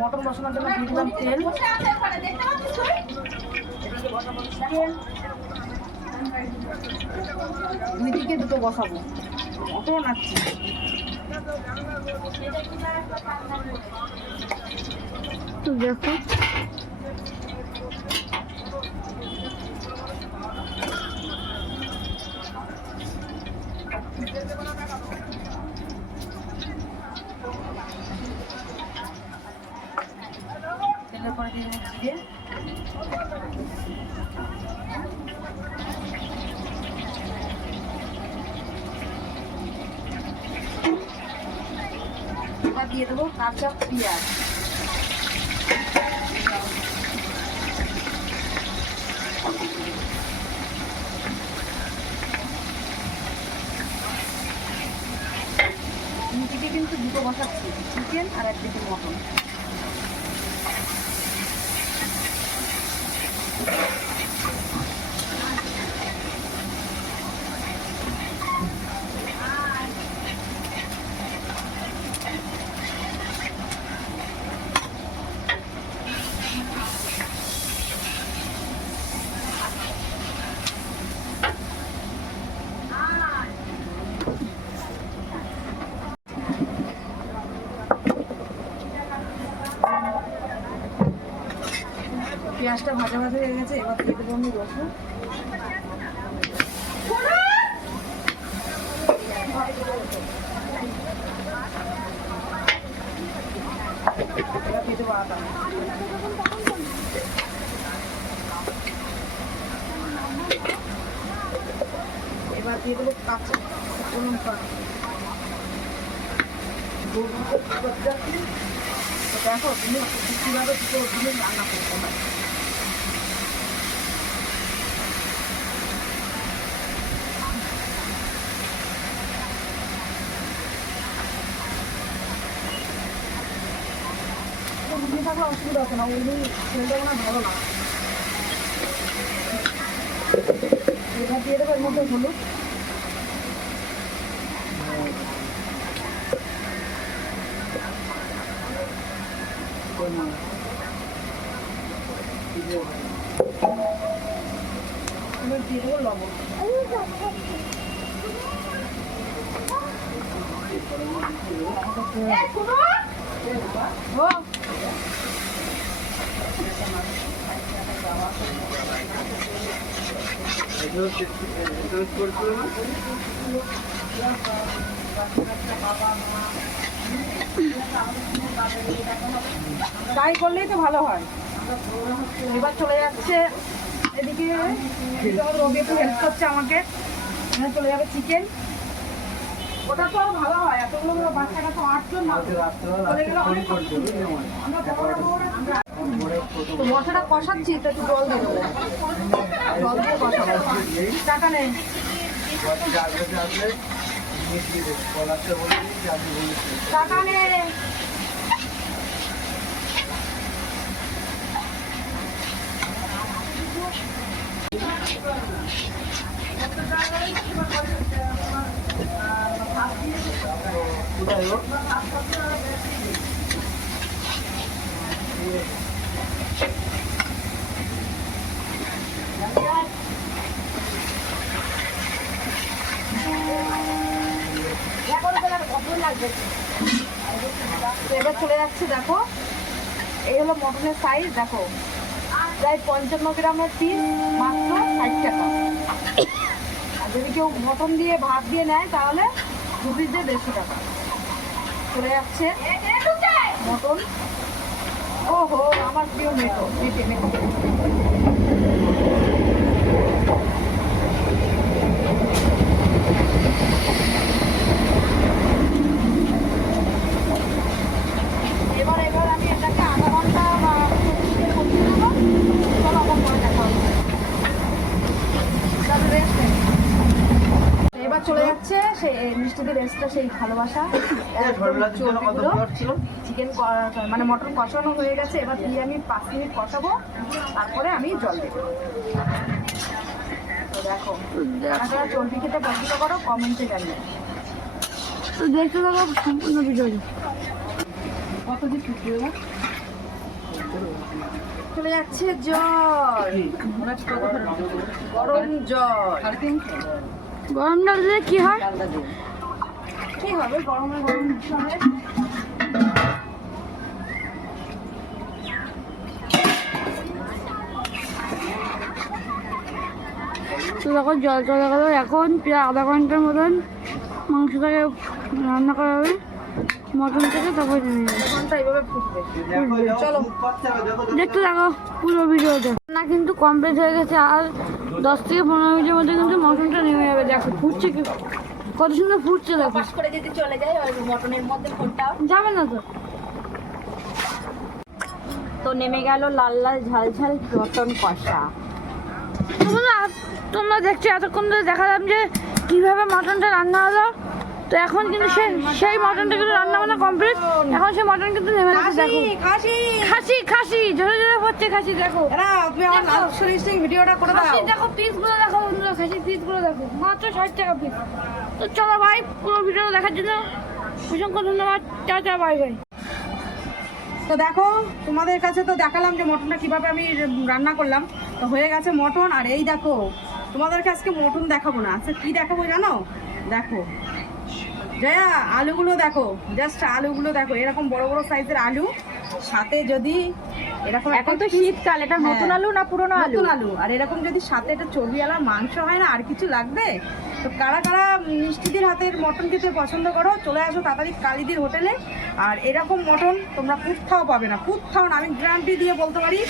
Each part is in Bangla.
মটন বসানোর জন্য দিয়ে দিলাম তেল। দুই দিকে দুটো বসাবো, অত নাচ্ছি। দেখো তেলের পরে দিয়ে দিলাম জিরে, এবার দিয়ে দেবো কাঁচা পেঁয়াজ, দুদিকে কিন্তু দুটো বসাচ্ছি, চিকেন আর একদিকে মটন। পেঁয়াজটা ভাজা ভাজা হয়ে গেছে, এবার দিয়ে দেবো আমি রসুন। এবার দিয়ে দেবো আদা, এবার দিয়ে দেবো কাঁচা লঙ্কা। দেখো তুমি কীভাবে তুমি রান্না করতে হয়। থাকলে অসুবিধা হচ্ছে না, ওই ছেলেটা মনে হয় ভালো না। এবার দিয়ে দেবো এর মধ্যে হলুদ, এবার দিয়ে দেবো লবণ। তাই করলেই তো ভালো হয়। এবার চলে যাচ্ছে এদিকে, রবি একটু হেল্প করছে আমাকে। এখানে চলে যাবে চিকেন, ওটা তো আরো ভালো হয়। এতগুলো বাচ্চাটা তো 8 জন চলে গেলে অনেক কষ্ট। তো মশলাটা কষাচ্ছি, তো একটু জল দিয়ে দেবো, জল দিয়ে কষাবো। টাকা নেই, টাকা নেই। এবার চলে যাচ্ছে, দেখো এই হলো মটনের সাইজ, দেখো প্রায় 55 গ্রামের পিস, মাত্র 60 টাকা। আর যদি কেউ মটন দিয়ে ভাত দিয়ে নেয় তাহলে 2 পিস দিয়ে 150 টাকা। চলে যাচ্ছে মটন। ওহো, আমার প্রিয় মেটো মেটে মেটে। এবার আমি এটাকে আধা ঘন্টা বা 40 মিনিট করতে দেবো। চলো আবার পরে দেখা হবে। এবার চলে যাচ্ছে সেই মিষ্টিদের রেসটা, সেই ভালোবাসা। চিকেন মানে মটন কষানো হয়ে গেছে, এবার দিয়ে আমি 5 মিনিট কষাবো, তারপরে আমি জল দেবো। তো দেখো, আপনারা চর্বি খেতে পছন্দ করো, কমেন্টে জানিয়ে। তো দেখতে থাকো সম্পূর্ণ ভিডিও। কত দিয়ে চলে যাচ্ছে জল, গরম জল। গরম জল দিলে কি হয়? কি হবে গরমে গরম হবে? তো দেখো জল চলে গেল। এখন প্রায় আধা ঘন্টার মতন মাংসটাকে রান্না করা হবে, মটন থেকে তারপর নিয়ে যাবে। ঘন্টা এইভাবে ফুটবে। চলো দেখতে থাকো পুরো ভিডিওটা। রান্না কিন্তু কমপ্লিট হয়ে গেছে, আর 10 থেকে 15 মিনিটের মধ্যে কিন্তু মটনটা নেমে যাবে। দেখো ফুটছে কি, কত সুন্দর ফুটছে দেখো। পাশ করে যদি চলে যায় ওই মটনের মধ্যে ফোনটা যাবে না তো। তো নেমে গেল লাল লাল ঝাল ঝাল মটন কষা। তোমরা দেখছো এতক্ষণ ধরে দেখালাম যে কিভাবে মটনটা রান্না হলো। তো এখন কিন্তু সেই মটনটা কিন্তু রান্না বান্না কমপ্লিট। এখন সেই মটন কিন্তু নেমে গেছে। দেখো খাসি খাসি খাসি জোরে জোরে হচ্ছে খাসি। দেখো এরা তুমি আমার লাল সরিষা ভিডিওটা করে দাও। খাসি দেখো, পিসগুলো দেখো বন্ধুরা, খাসির পিসগুলো দেখো, মাত্র 60 টাকা পিস। তো চলো ভাই, পুরো ভিডিও দেখার জন্য অসংখ্য ধন্যবাদ। Tata bye bye. তো দেখো তোমাদের কাছে তো দেখালাম যে মটনটা কিভাবে আমি রান্না করলাম। তো হয়ে গেছে মটন। আর এই দেখো তোমাদেরকে আজকে মটন দেখাবো না, আজকে কি দেখাবো জানো? দেখো জয়া আলুগুলো দেখো, জাস্ট আলুগুলো দেখো, এরকম বড় বড় সাইজের আলু, সাথে যদি এরকম, এখন তো শীতকাল, এটা নতুন আলু না পুরনো আলু? নতুন আলু। আর এরকম যদি সাথে একটা চর্বিওয়ালা মাংস হয় না, আর কিছু লাগবে? তো কারা কারা মিষ্টিদির হাতের মটন খেতে পছন্দ করো, চলে আসো তাড়াতাড়ি কালীদির হোটেলে। আর এরকম মটন তোমরা কোথাও পাবে না, কোথাও না। আমি গ্যারান্টি দিয়ে বলতে পারি।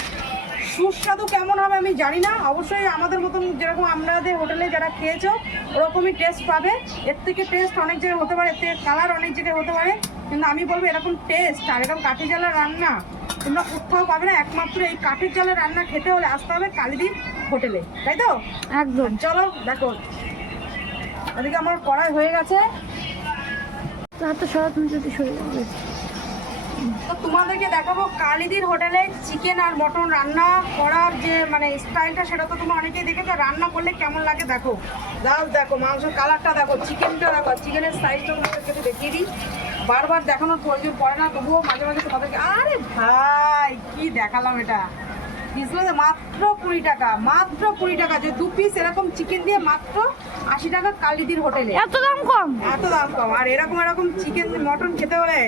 সুস্বাদু কেমন হবে আমি জানি না, অবশ্যই আমাদের মতন যেরকম আমাদের হোটেলে যারা খেয়েছো ওরকমই টেস্ট পাবে। এর থেকে টেস্ট অনেক জায়গায় হতে পারে, এর থেকে কালার অনেক জায়গায় হতে পারে, কিন্তু আমি বলবো এরকম টেস্ট আর এরকম কাঠের জালের রান্না তোমরা কোথাও পাবে না। একমাত্র এই কাঠের জালের রান্না খেতে হলে আসতে হবে কালীদির হোটেলে, তাই তো? একদম। চলো দেখো ওদিকে আমার কড়াই হয়ে গেছে। হাতটা সরা, তুমি যদি সরে যাবে। তো তোমাদেরকে দেখাবো কালীদির হোটেলে চিকেন আর মটন রান্না করার যে মানে স্টাইলটা, সেটা তো তোমরা অনেকেই দেখেছো। রান্না করলে কেমন লাগে দেখো, দাও দেখো মাংসের কালারটা দেখো, চিকেনটা দেখো, চিকেনের সাইজটা তোমাদেরকে একটু দেখিয়ে দিই। বারবার দেখানোর প্রয়োজন পড়ে না, তবুও মাঝে মাঝে তোমাদেরকে, আরে ভাই কি দেখালাম এটা বিজনেস মাত্র 20 টাকা, মাত্র 20 টাকা। যে 2 পিস এরকম চিকেন দিয়ে মাত্র 80 টাকা কালীদির হোটেলে। এত দাম কম? এত দাম কম। আর এরকম চিকেন মটন খেতে হলে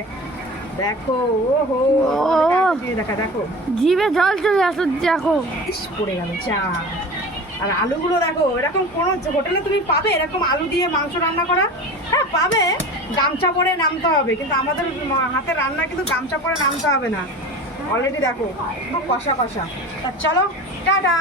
দেখো, ওহো দেখা দেখো, জিভে জল চলে আসো। দেখো ইস পড়ে গেল চা। আর আলুগুলো দেখো, এরকম কোনো হোটেলে তুমি পাবে এরকম আলু দিয়ে মাংস রান্না করা? হ্যাঁ পাবে, গামছা পরে নামতে হবে, কিন্তু আমাদের হাতের রান্না কিন্তু গামছা পরে নামতে হবে না। অলরেডি দেখো পুরো কষা কষা। তা চলো টাটা।